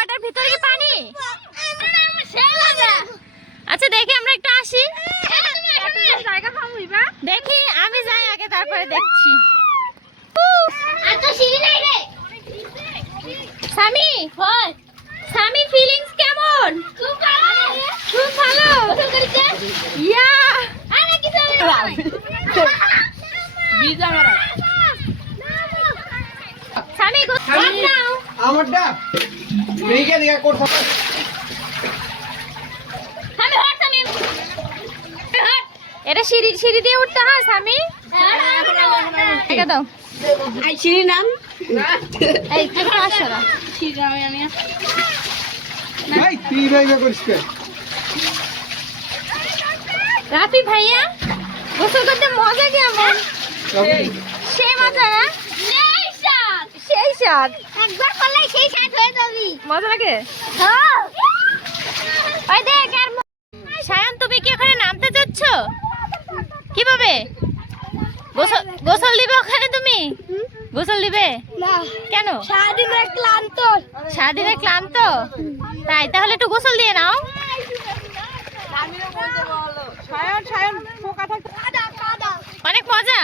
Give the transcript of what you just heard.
ওটার ভিতরে কি পানি? আচ্ছা দেখি আমরা একটু আসি, দেখি আমি যাই আগে তারপরে দেখছি। সামি সামি ফিলিংস কেমন? খুব ভালো। ইয়া সামি আমারটা দেখে দেখে করতে এটা সিঁড়ি সিঁড়ি দিয়ে উঠতে হয় সামি। দেখে দাও সিঁড়ি নাম এই তুমি আসো না। ভাই তুই ভাইবা করিস কে? রাফি ভাইয়া গোসল করতে মজা কেমন? সেই মজা না? সেই স্বাদ একবার করলে সেই স্বাদ হয়ে যাবি। মজা লাগে। ওই দেখ আর সায়ন তুমি কি ওখানে নামতে যাচ্ছ? কিভাবে গোসল দিবে ওখানে? তুমি গোসল দিবে না কেন? সারাদিনের ক্লান্ত। সারাদিনের ক্লান্ত তাই? তাহলে একটু গোসল দিয়ে নাও। অনেক মজা।